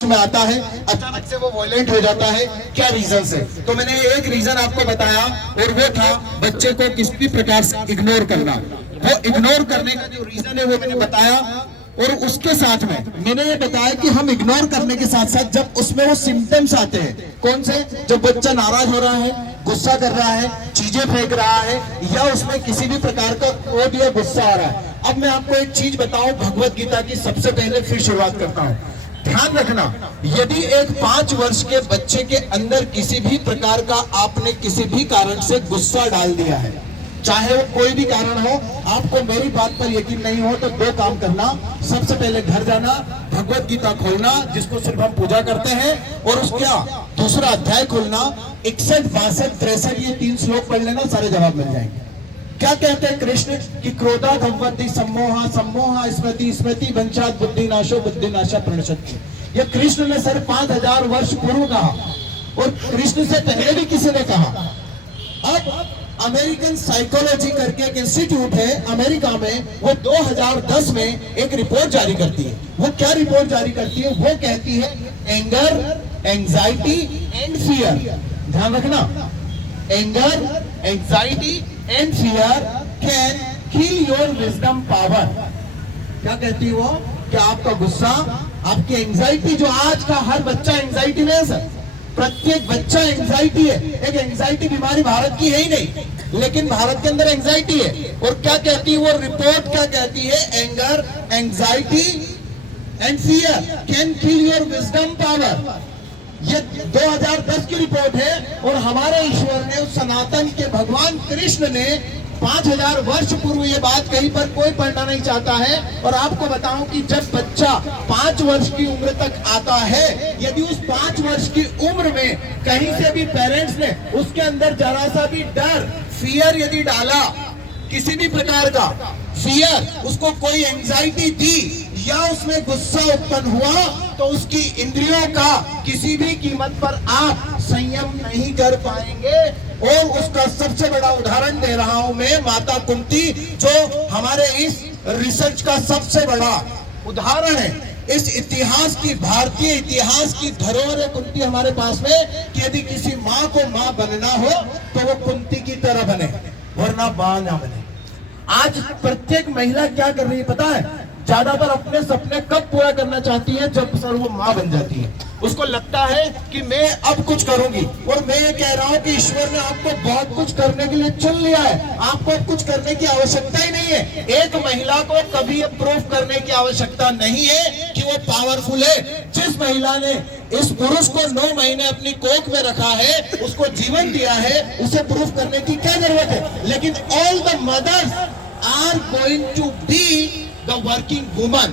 में आता है, अचानक से वो वॉयलेंट हो जाता है। क्या रीजन है? तो मैंने एक रीजन आपको बताया और वो था बच्चे को किस भी प्रकार से इग्नोर करना। वो इग्नोर करने का जो रीजन है वो मैंने बताया, और उसके साथ में मैंने ये बताया कि हम इग्नोर करने के साथ साथ जब उसमें वो सिम्टम्स आते हैं, कौन से? जब बच्चा नाराज हो रहा है, गुस्सा कर रहा है, चीजें फेंक रहा है, या उसमें किसी भी प्रकार का क्रोध या गुस्सा आ रहा है। अब मैं आपको एक चीज बताऊं भगवत गीता की, सबसे पहले फिर शुरुआत करता हूं। ध्यान रखना, यदि एक 5 वर्ष के बच्चे के अंदर किसी भी प्रकार का आपने किसी भी कारण से गुस्सा डाल दिया है, चाहे वो कोई भी कारण हो, आपको मेरी बात पर यकीन नहीं हो तो 2 काम करना। सबसे पहले घर जाना, भगवत गीता खोलना जिसको सिर्फ हम पूजा करते हैं, और उसका दूसरा अध्याय खोलना, 61, 62, 63 ये 3 श्लोक पढ़ लेना, सारे जवाब मिल जाएंगे। क्या कहते हैं कृष्ण कि क्रोधा भवति सम्मोहा सम्मोहा स्मृति स्मृति वंशात बुद्धि नाशो बुद्धि नाशा प्रणशक्ति। ये कृष्ण ने सर 5000 वर्ष पूर्व कहा, और कृष्ण से पहले भी किसी ने कहा। अब अमेरिकन साइकोलॉजी करके एक इंस्टीट्यूट है अमेरिका में, वो 2010 में एक रिपोर्ट जारी करती है। वो क्या रिपोर्ट जारी करती है? वो कहती है एंगर, एंजाइटी एंड फियर, ध्यान रखना, anger, anxiety and fear can kill your wisdom power. क्या कहती है वो? कि आपका गुस्सा, आपकी एंजाइटी, जो आज का हर बच्चा एंजाइटी में है सर, प्रत्येक बच्चा एंजाइटी है। एक एंजाइटी बीमारी भारत की है ही नहीं, लेकिन भारत के अंदर एंजाइटी है। और क्या कहती है वो रिपोर्ट? क्या कहती है? Anger, anxiety and fear can kill your wisdom power. ये 2010 की रिपोर्ट है, और हमारे ईश्वर ने, उस सनातन के भगवान कृष्ण ने 5000 वर्ष पूर्व ये बात कही, पर कोई पढ़ना नहीं चाहता है। और आपको बताऊं कि जब बच्चा 5 वर्ष की उम्र तक आता है, यदि उस 5 वर्ष की उम्र में कहीं से भी पेरेंट्स ने उसके अंदर जरा सा भी डर, फियर यदि डाला, किसी भी प्रकार का फियर, उसको कोई एंजाइटी दी, या उसमें गुस्सा उत्पन्न हुआ, तो उसकी इंद्रियों का किसी भी कीमत पर आप संयम नहीं कर पाएंगे। और उसका सबसे बड़ा उदाहरण दे रहा हूं मैं, माता कुंती, जो हमारे इस रिसर्च का सबसे बड़ा उदाहरण है। इस इतिहास की, भारतीय इतिहास की धरोहर है कुंती हमारे पास में, कि यदि किसी माँ को माँ बनना हो तो वो कुंती की तरह बने, वरना मां ना बने। आज प्रत्येक महिला क्या कर रही है पता है? ज्यादातर अपने सपने कब पूरा करना चाहती है? जब सर वो माँ बन जाती है। उसको लगता है कि मैं अब कुछ करूंगी। और मैं ये कह रहा हूं कि ईश्वर ने आपको बहुत कुछ करने के लिए चुन लिया है, आपको कुछ करने की आवश्यकता ही नहीं है। एक महिला को कभी प्रूफ करने की आवश्यकता नहीं है कि वो पावरफुल है। जिस महिला ने इस पुरुष को 9 महीने अपनी कोख में रखा है, उसको जीवन दिया है, उसे प्रूफ करने की क्या जरूरत है? लेकिन all the mothers are going to be the working women,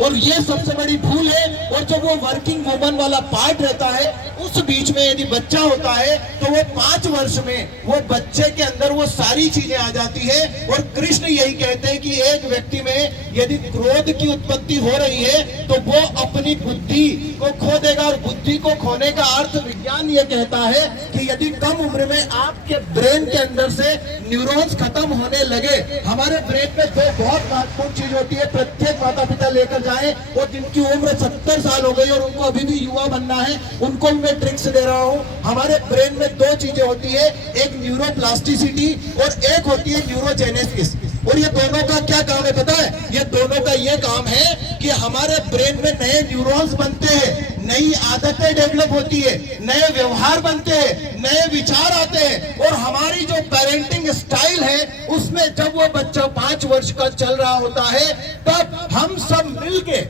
और ये सबसे बड़ी भूल है। और जब वो वर्किंग वुमन वाला पार्ट रहता है, उस बीच में यदि बच्चा होता है, तो वो 5 वर्ष में वो बच्चे के अंदर वो सारी चीजें आ जाती है। और कृष्ण यही कहते हैं कि एक व्यक्ति में यदि क्रोध की उत्पत्ति हो रही है, तो वो अपनी बुद्धि को खो देगा। और बुद्धि को खोने का अर्थ विज्ञान ये कहता है कि यदि कम उम्र में आपके ब्रेन के अंदर से न्यूरॉन्स खत्म होने लगे। हमारे ब्रेन में 2 बहुत महत्वपूर्ण चीज होती है, प्रत्येक माता पिता लेकर जाए, और जिनकी उम्र 70 साल हो गई और उनको अभी भी युवा बनना है, उनको मैं ट्रिक्स दे रहा हूं। हमारे ब्रेन में 2 चीजें होती है, एक न्यूरोप्लास्टिसिटी और एक होती है न्यूरोजेनेसिस। और ये दोनों का क्या काम है पता है? ये दोनों का ये काम है कि हमारे ब्रेन में नए न्यूरॉन्स बनते हैं, नई आदतें डेवलप होती है, नए व्यवहार बनते हैं, नए विचार आते हैं। और हमारी जो पेरेंटिंग स्टाइल है, उसमें जब वो बच्चा 5 वर्ष का चल रहा होता है, तब हम सब मिलके,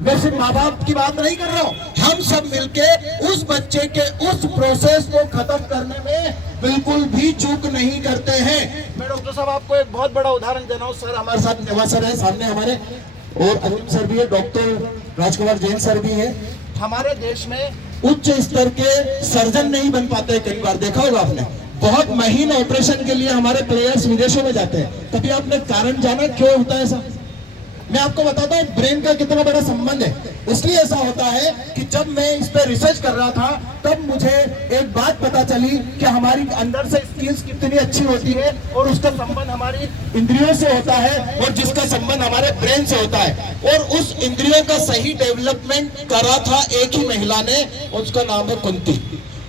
मैं सिर्फ माँ बाप की बात नहीं कर रहा हूँ, हम सब मिलके उस बच्चे के उस प्रोसेस को खत्म करने में बिल्कुल भी चूक नहीं करते हैं। मैं डॉक्टर साहब आपको एक बहुत बड़ा उदाहरण दे रहा हूँ। सर हमारे साथ नेवा सर है सामने हमारे, और अनिल सर भी है, डॉक्टर राजकुमार जैन सर भी है। हमारे देश में उच्च स्तर के सर्जन नहीं बन पाते, कई बार देखा होगा आपने। बहुत महीन ऑपरेशन के लिए हमारे प्लेयर्स विदेशों में जाते हैं। कभी आपने कारण जाना क्यों होता है ऐसा? मैं आपको बताता हूँ ब्रेन का कितना बड़ा संबंध है। इसलिए ऐसा होता है कि जब मैं इस पे रिसर्च कर रहा था तब मुझे एक बात पता चली कि हमारी अंदर से स्किल्स कितनी अच्छी होती है और उसका संबंध हमारी इंद्रियों से होता है और जिसका संबंध हमारे ब्रेन से होता है। और उस इंद्रियों का सही डेवलपमेंट करा था एक ही महिला ने, उसका नाम है कुंती।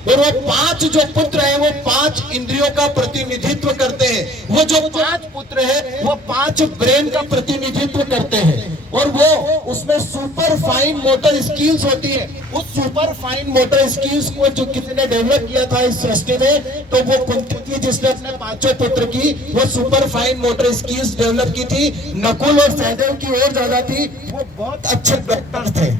और वो 5 जो पुत्र हैं वो 5 इंद्रियों का प्रतिनिधित्व करते हैं। वो जो 5 पुत्र हैं वो 5 ब्रेन का प्रतिनिधित्व करते हैं और वो उसमें सुपर फाइन मोटर स्किल्स होती है। उस सुपर फाइन मोटर स्किल्स को जो किसी ने डेवलप किया था इस सृष्टि में, तो वो कुंती थी जिसने अपने 5 पुत्र की वो super fine motor skills develop की थी। नकुल और सहदेव की और ज्यादा थी, वो बहुत अच्छे डॉक्टर थे,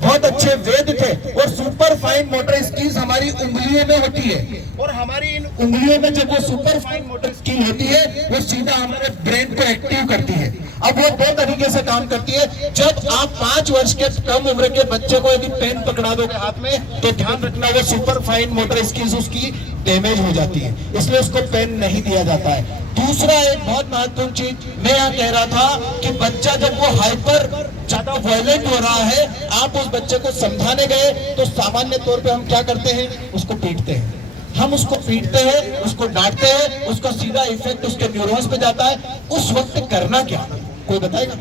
बहुत अच्छे वेद थे। और सुपर फाइन मोटर स्किल्स हमारी उंगलियों में होती है और हमारी इन उंगलियों में जब वो सुपर फाइन मोटर स्किल होती है वो सीधा हमारे ब्रेन को एक्टिव करती है। अब वो 2 तरीके से काम करती है। जब आप 5 वर्ष के कम उम्र के बच्चे को यदि पेन पकड़ा दोगे हाथ में तो ध्यान रखना वो सुपर फाइन मोटर स्किल्स उसकी डैमेज हो जाती है, इसलिए उसको पेन नहीं दिया जाता है। दूसरा एक बहुत महत्वपूर्ण चीज मैं यहाँ कह रहा था कि बच्चा जब वो हाइपर ज्यादा वायलेंट हो रहा है, आप उस बच्चे को समझाने गए तो सामान्य तौर पे हम क्या करते हैं, उसको पीटते हैं। हम उसको पीटते हैं, उसको डांटते हैं, उसका सीधा इफेक्ट उसके न्यूरॉन्स पे जाता है। उस वक्त करना क्या, कोई बताएगा?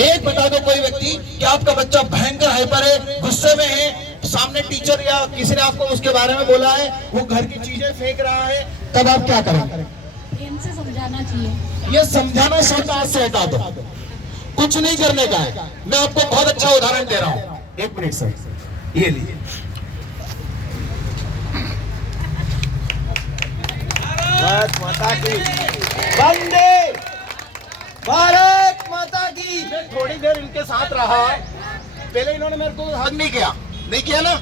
एक बता दो कोई व्यक्ति कि आपका बच्चा भयंकर हाइपर है, गुस्से में है, सामने टीचर या किसी ने आपको उसके बारे में बोला है, वो घर की चीजें फेंक रहा है, तब आप क्या करेंगे? से समझाना चाहिए। ये समझाना शब्द आज से हटा दो, कुछ नहीं करने का है। मैं आपको बहुत अच्छा उदाहरण दे रहा हूं, 1 मिनट सर, ये लीजिए। भारत माता की, वंदे भारत माता की। मैं थोड़ी देर इनके साथ रहा, पहले इन्होंने मेरे को हक नहीं किया, नहीं किया ना,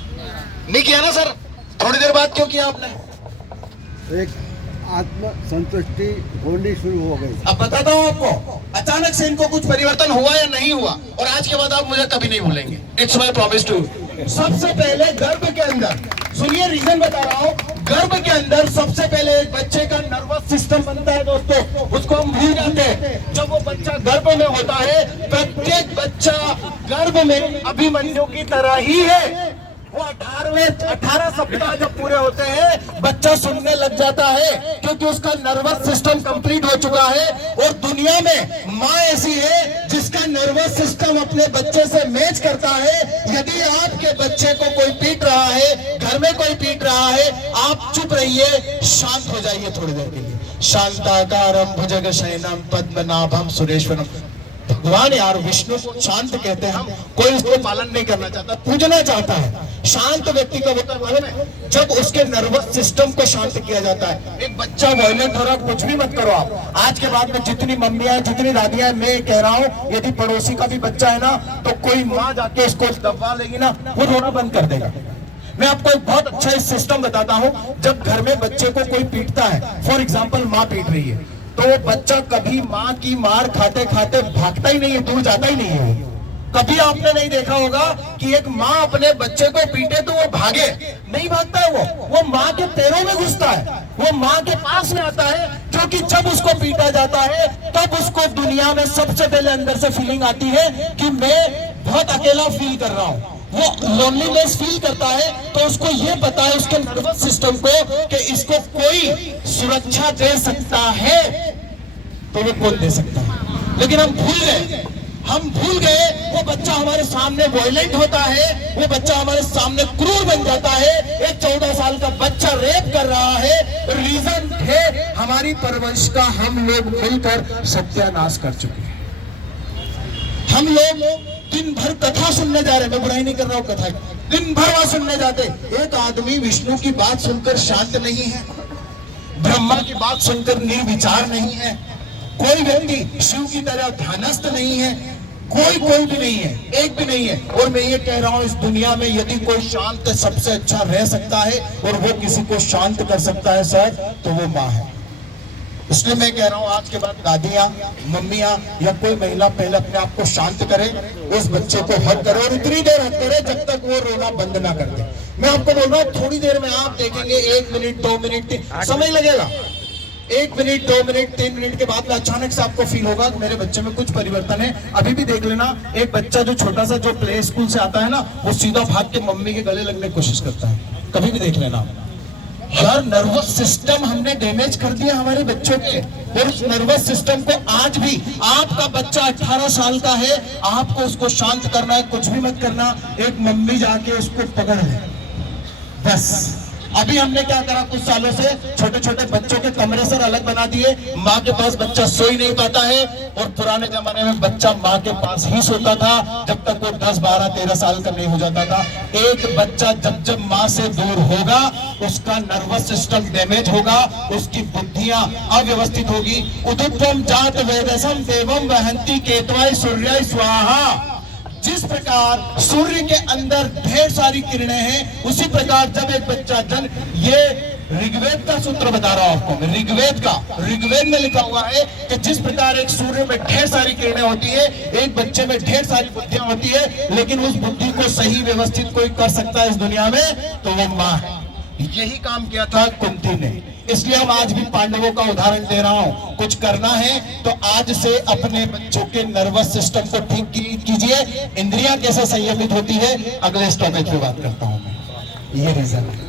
नहीं किया ना सर? थोड़ी देर बाद क्यों किया आपने? एक आत्म संतुष्टि होनी शुरू हो गई। अब बताता हूँ आपको, अचानक से इनको कुछ परिवर्तन हुआ या नहीं हुआ, और आज के बाद आप मुझे कभी नहीं भूलेंगे। It's my promise too. सबसे पहले गर्भ के अंदर, सुनिए रीजन बता रहा हूँ, गर्भ के अंदर सबसे पहले एक बच्चे का नर्वस सिस्टम बनता है दोस्तों, उसको हम भूल जाते हैं। जब वो बच्चा गर्भ में होता है, प्रत्येक बच्चा गर्भ में अभिमन्यु की तरह ही है। वो 18 सप्ताह जब पूरे होते हैं बच्चा सुनने लग जाता है, क्योंकि उसका नर्वस सिस्टम कंप्लीट हो चुका है। और दुनिया में माँ ऐसी है जिसका नर्वस सिस्टम अपने बच्चे से मैच करता है। यदि आपके बच्चे को कोई पीट रहा है, घर में कोई पीट रहा है, आप चुप रहिए, शांत हो जाइए थोड़ी देर के लिए। शांताकारं भुजगशयनं पद्मनाभं सुरेश्वरम। भगवान यार विष्णु को शांत कहते हैं हम, कोई इसको पालन नहीं करना चाहता, पूजना चाहता है। शांत व्यक्ति का होता है मालूम है, जब उसके नर्वस सिस्टम को शांत किया जाता है। एक बच्चा वायलेंट हो रहा, कुछ भी मत करो आप। आज के बाद में जितनी मम्मियां, जितनी दादियां, मैं कह रहा हूँ, यदि पड़ोसी का भी बच्चा है ना, तो कोई माँ जाके इसको दबा लेगी ना, वो रोना बंद कर देगा। मैं आपको एक बहुत अच्छा इस सिस्टम बताता हूँ। जब घर में बच्चे को कोई पीटता है, फॉर एग्जाम्पल माँ पीट रही है, तो वो बच्चा कभी माँ की मार खाते खाते भागता ही नहीं है, दूर जाता ही नहीं है। कभी आपने नहीं देखा होगा कि एक माँ अपने बच्चे को पीटे तो वो भागे, नहीं भागता है। वो माँ के पैरों में घुसता है, वो माँ के पास में आता है, क्योंकि जब उसको पीटा जाता है तब उसको दुनिया में सबसे पहले अंदर से फीलिंग आती है कि मैं बहुत अकेला फील कर रहा हूँ। वो लोनलीनेस फील करता है, तो उसको ये पता है उसके नर्वस सिस्टम को कि इसको कोई सुरक्षा दे सकता है, तो वो कौन दे सकता है। लेकिन हम भूल गए वो बच्चा हमारे सामने वायलेंट होता है, वो बच्चा हमारे सामने क्रूर बन जाता है। एक 14 साल का बच्चा रेप कर रहा है, रीजन है हमारी परवरिश का हम लोग मिलकर सत्यानाश कर चुके हैं। हम लोग दिन भर कथा सुनने जा रहे हैं, मैं बुराई नहीं कर रहा हूँ, कथा दिन भर वहां सुनने जाते। एक आदमी विष्णु की बात सुनकर शांत नहीं है, ब्रह्मा की बात सुनकर निर्विचार नहीं है, कोई व्यक्ति शिव की तरह ध्यानस्थ नहीं है, कोई भी नहीं है, एक भी नहीं है। और मैं ये कह रहा हूँ, इस दुनिया में यदि कोई शांत सबसे अच्छा रह सकता है और वो किसी को शांत कर सकता है सर, तो वो माँ है। इसलिए मैं कह रहा हूँ आज के बाद दादियां, मम्मियां या कोई महिला पहले अपने आप को शांत करे, उस बच्चे को हक करे और इतनी देर हक करे जब तक वो रोना बंद ना कर दे। मैं आपको बोल रहा हूँ थोड़ी देर में आप देखेंगे 1 मिनट 2 मिनट समय लगेगा, 1 मिनट 2 मिनट 3 मिनट के बाद में अचानक से आपको फील होगा कि मेरे बच्चे में कुछ परिवर्तन है। अभी भी देख लेना, एक बच्चा जो छोटा सा जो प्ले स्कूल से आता है ना, वो सीधा भाग के मम्मी के गले लगने की कोशिश करता है। कभी भी देख लेना यार, नर्वस सिस्टम हमने डैमेज कर दिया हमारे बच्चों के। और उस नर्वस सिस्टम को आज भी, आपका बच्चा 18 साल का है, आपको उसको शांत करना है, कुछ भी मत करना, एक मम्मी जाके उसको पकड़ ले बस। अभी हमने क्या करा, कुछ सालों से छोटे छोटे बच्चों के कमरे सर अलग बना दिए, माँ के पास बच्चा सो ही नहीं पाता है। और पुराने जमाने में बच्चा माँ के पास ही सोता था जब तक वो 10, 12, 13 साल का नहीं हो जाता था। एक बच्चा जब जब माँ से दूर होगा, उसका नर्वस सिस्टम डैमेज होगा, उसकी बुद्धियां अव्यवस्थित होगी। उदुत्वम जात वेदसम देवम वहंती केतवाय सूर्याय स्वाहा। जिस प्रकार सूर्य के अंदर ढेर सारी किरणें हैं, उसी प्रकार जब एक बच्चा जन्म, ये ऋग्वेद का सूत्र बता रहा हूं आपको मैं, ऋग्वेद में लिखा हुआ है कि जिस प्रकार एक सूर्य में ढेर सारी किरणें होती है, एक बच्चे में ढेर सारी बुद्धियां होती है, लेकिन उस बुद्धि को सही व्यवस्थित कोई कर सकता है इस दुनिया में तो वो माँ है। यही काम किया था कुंती ने। इसलिए हम आज भी पांडवों का उदाहरण दे रहा हूं। कुछ करना है तो आज से अपने बच्चों के नर्वस सिस्टम को ठीक कीजिए। इंद्रियां कैसे संयमित होती है, अगले स्टॉपेज पे बात करता हूं मैं। ये रीजन है।